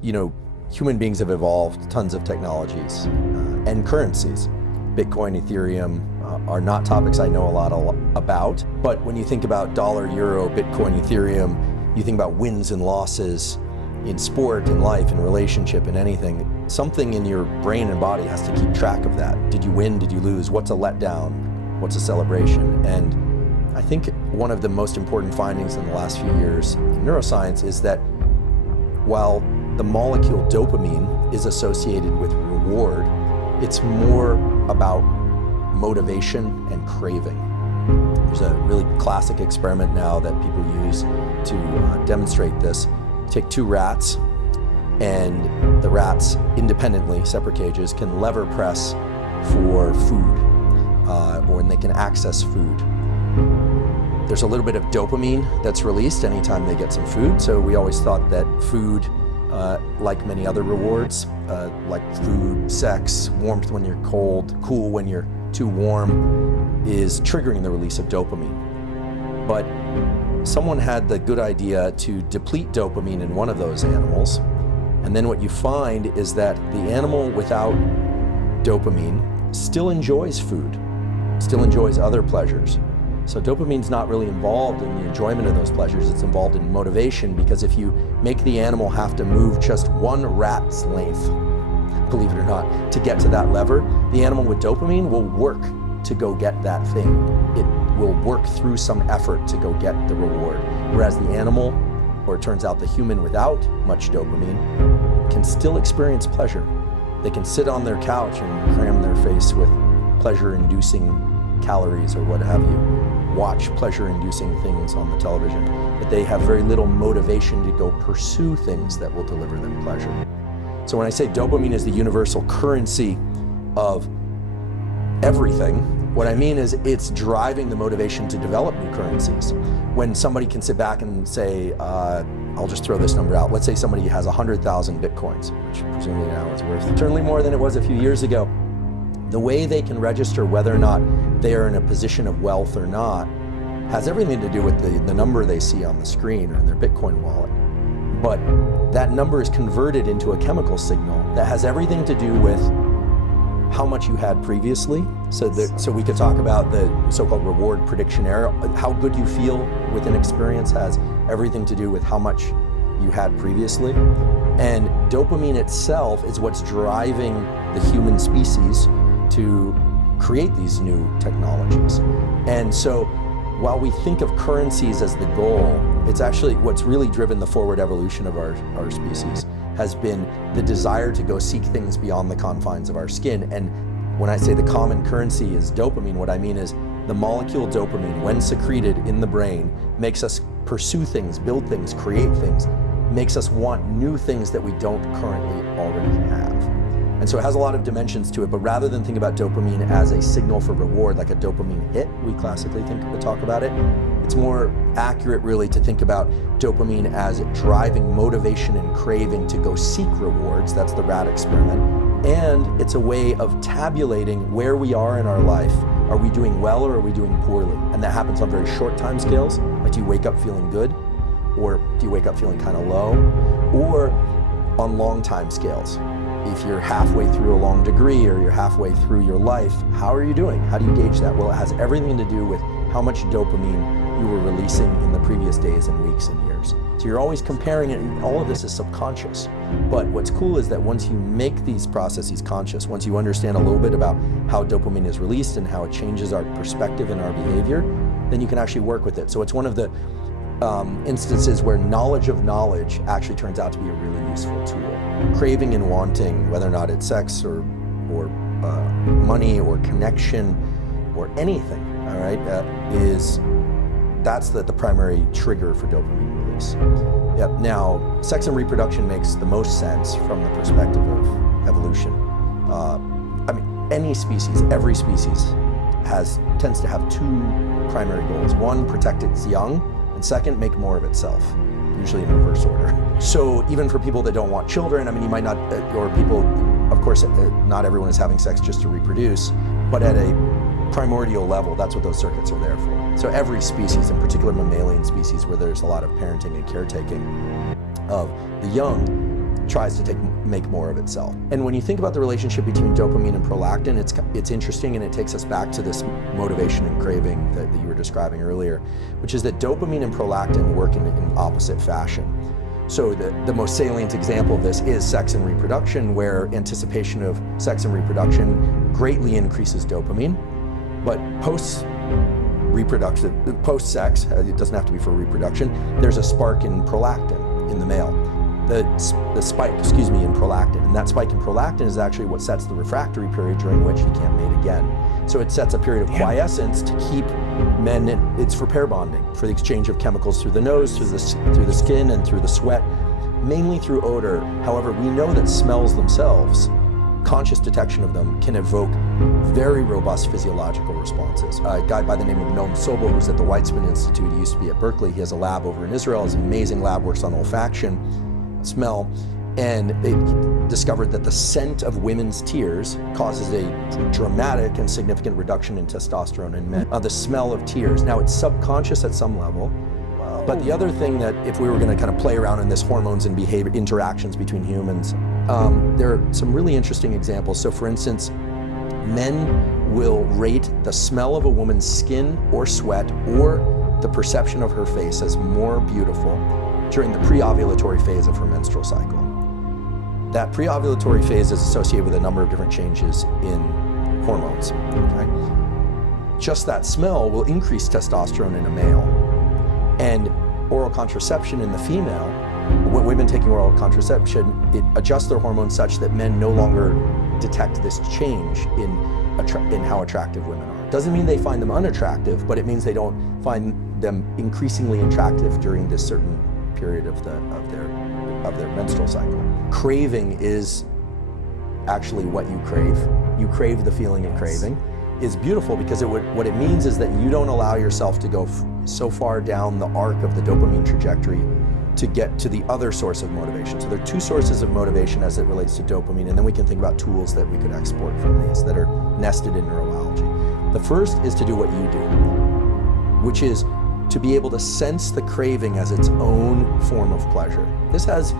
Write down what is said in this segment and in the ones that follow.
You know, human beings have evolved tons of technologies and currencies. Bitcoin, Ethereum are not topics I know a lot about, but when you think about dollar, euro, Bitcoin, Ethereum, you think about wins and losses in sport, in life, in relationship, in anything. Something in your brain and body has to keep track of that. Did you win? Did you lose? What's a letdown? What's a celebration? And I think one of the most important findings in the last few years in neuroscience is that while the molecule dopamine is associated with reward, it's more about motivation and craving. There's a really classic experiment now that people use to demonstrate this. Take two rats, and the rats independently, separate cages, can lever press for food, or they can access food. There's a little bit of dopamine that's released anytime they get some food, so we always thought that food, like many other rewards, like food, sex, warmth when you're cold, cool when you're too warm, is triggering the release of dopamine. But someone had the good idea to deplete dopamine in one of those animals, and then what you find is that the animal without dopamine still enjoys food, still enjoys other pleasures. So dopamine's not really involved in the enjoyment of those pleasures, it's involved in motivation, because if you make the animal have to move just one rat's length, believe it or not, to get to that lever, the animal with dopamine will work to go get that thing. It will work through some effort to go get the reward. Whereas the animal, or it turns out the human without much dopamine, can still experience pleasure. They can sit on their couch and cram their face with pleasure-inducing calories or what have you, watch pleasure-inducing things on the television, but they have very little motivation to go pursue things that will deliver them pleasure. So when I say dopamine is the universal currency of everything, what I mean is it's driving the motivation to develop new currencies. When somebody can sit back and say, I'll just throw this number out. Let's say somebody has 100,000 Bitcoins, which presumably now is worth certainly more than it was a few years ago. The way they can register whether or not they are in a position of wealth or not has everything to do with the number they see on the screen or in their Bitcoin wallet. But that number is converted into a chemical signal that has everything to do with how much you had previously. So we could talk about the so-called reward prediction error. How good you feel with an experience has everything to do with how much you had previously. And dopamine itself is what's driving the human species to create these new technologies. And so while we think of currencies as the goal, it's actually what's really driven the forward evolution of our species has been the desire to go seek things beyond the confines of our skin. And when I say the common currency is dopamine, what I mean is the molecule dopamine, when secreted in the brain, makes us pursue things, build things, create things, makes us want new things that we don't currently already have. And so it has a lot of dimensions to it, but rather than think about dopamine as a signal for reward, like a dopamine hit, we classically talk about it, it's more accurate really to think about dopamine as driving motivation and craving to go seek rewards. That's the rat experiment. And it's a way of tabulating where we are in our life. Are we doing well or are we doing poorly? And that happens on very short time scales. Like, do you wake up feeling good? Or do you wake up feeling kind of low? Or on long time scales. If you're halfway through a long degree or you're halfway through your life, how are you doing? How do you gauge that? Well, it has everything to do with how much dopamine you were releasing in the previous days and weeks and years. So you're always comparing it, and all of this is subconscious. But what's cool is that once you make these processes conscious, once you understand a little bit about how dopamine is released and how it changes our perspective and our behavior, then you can actually work with it. So it's one of the instances where knowledge of knowledge actually turns out to be a really useful tool. Craving and wanting, whether or not it's sex or money or connection or anything, all right, that's the primary trigger for dopamine release. Yep. Now, sex and reproduction makes the most sense from the perspective of evolution. I mean, any species, every species tends to have two primary goals. One, protect its young, and second, make more of itself, usually in reverse order. So even for people that don't want children, I mean, you might not, or people, of course, not everyone is having sex just to reproduce, but at a primordial level, that's what those circuits are there for. So every species, in particular mammalian species where there's a lot of parenting and caretaking of the young, tries to make more of itself. And when you think about the relationship between dopamine and prolactin, it's interesting, and it takes us back to this motivation and craving that you were describing earlier, which is that dopamine and prolactin work in opposite fashion. So the most salient example of this is sex and reproduction, where anticipation of sex and reproduction greatly increases dopamine, but post-sex, it doesn't have to be for reproduction, there's a spark in prolactin in the male. The spike, in prolactin. And that spike in prolactin is actually what sets the refractory period during which you can't mate again. So it sets a period of quiescence to keep men, it's for pair bonding, for the exchange of chemicals through the nose, through the skin, and through the sweat, mainly through odor. However, we know that smells themselves, conscious detection of them, can evoke very robust physiological responses. A guy by the name of Noam Sobel, who's at the Weizmann Institute, he used to be at Berkeley, he has a lab over in Israel, it's an amazing lab, works on olfaction, smell, and they discovered that the scent of women's tears causes a dramatic and significant reduction in testosterone in men. The smell of tears. Now, it's subconscious at some level, but the other thing that, if we were going to kind of play around in this hormones and behavior interactions between humans, there are some really interesting examples. So, for instance, men will rate the smell of a woman's skin or sweat or the perception of her face as more beautiful during the pre-ovulatory phase of her menstrual cycle. That pre-ovulatory phase is associated with a number of different changes in hormones. Okay? Just that smell will increase testosterone in a male. And oral contraception in the female, when women taking oral contraception, it adjusts their hormones such that men no longer detect this change in how attractive women are. Doesn't mean they find them unattractive, but it means they don't find them increasingly attractive during this certain period of their menstrual cycle. Craving is actually what you crave. You crave the feeling of craving. Is beautiful because what it means is that you don't allow yourself to go so far down the arc of the dopamine trajectory to get to the other source of motivation. So there are two sources of motivation as it relates to dopamine, and then we can think about tools that we could export from these that are nested in neurobiology. The first is to do what you do, which is to be able to sense the craving as its own form of pleasure. This has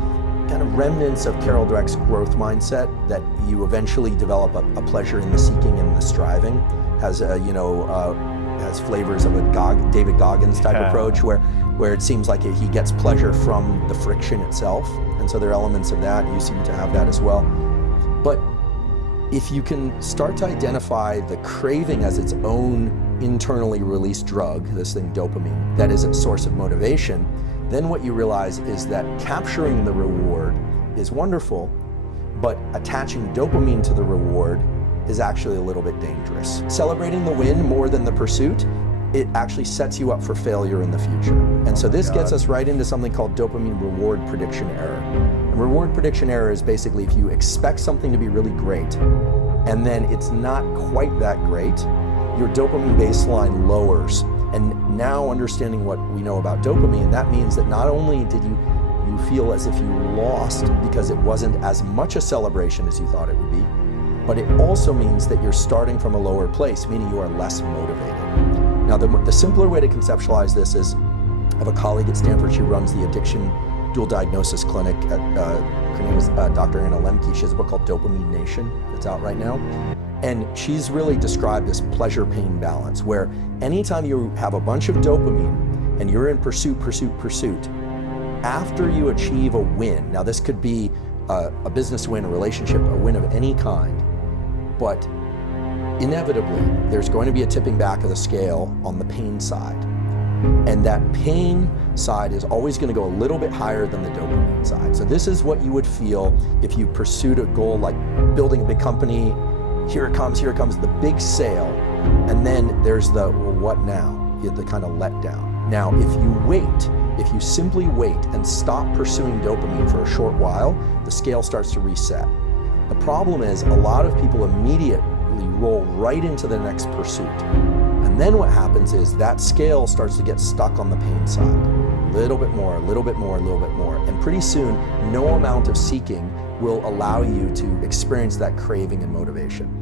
kind of remnants of Carol Dweck's growth mindset, that you eventually develop a pleasure in the seeking and the striving. Has has flavors of a David Goggins type approach, where it seems like he gets pleasure from the friction itself, and so there are elements of that. You seem to have that as well. But if you can start to identify the craving as its own internally released drug, this thing dopamine, that is its source of motivation, then what you realize is that capturing the reward is wonderful, but attaching dopamine to the reward is actually a little bit dangerous. Celebrating the win more than the pursuit, it actually sets you up for failure in the future. And so this gets us right into something called dopamine reward prediction error. And reward prediction error is basically if you expect something to be really great, and then it's not quite that great, your dopamine baseline lowers. And now, understanding what we know about dopamine, that means that not only did you feel as if you lost because it wasn't as much a celebration as you thought it would be, but it also means that you're starting from a lower place, meaning you are less motivated. Now, the simpler way to conceptualize this is, I have a colleague at Stanford, she runs the addiction dual diagnosis clinic. Her name is Dr. Anna Lemke. She has a book called Dopamine Nation that's out right now. And she's really described this pleasure-pain balance, where anytime you have a bunch of dopamine and you're in pursuit, after you achieve a win, now this could be a business win, a relationship, a win of any kind, but inevitably there's going to be a tipping back of the scale on the pain side. And that pain side is always going to go a little bit higher than the dopamine side. So this is what you would feel if you pursued a goal like building a big company. Here it comes, the big sale, and then there's the, well, what now? The kind of letdown. Now, if you simply wait and stop pursuing dopamine for a short while, the scale starts to reset. The problem is a lot of people immediately roll right into the next pursuit. And then what happens is that scale starts to get stuck on the pain side. A little bit more, a little bit more, a little bit more. And pretty soon, no amount of seeking will allow you to experience that craving and motivation.